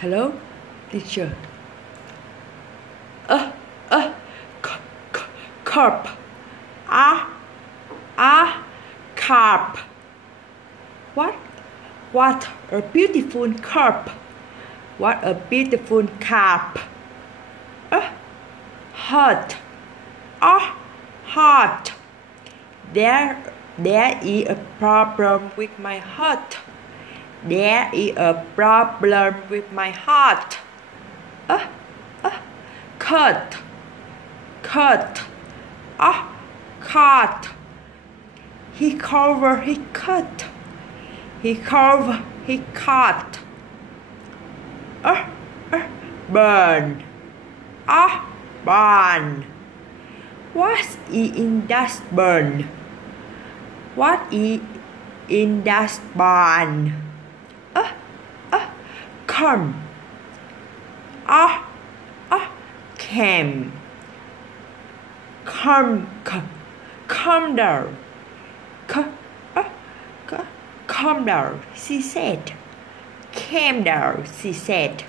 Hello, teacher. Uh, uh, carp. Carp. What? What a beautiful carp. What a beautiful carp. Heart. Heart. There is a problem with my heart. There is a problem with my heart. Cut. Cut. Cut. He covered, he cut. He covered, he cut. Burn. Burn. What is in that burn? What is in that barn? Come. Came. Come down. Come down, she said. Came down, she said.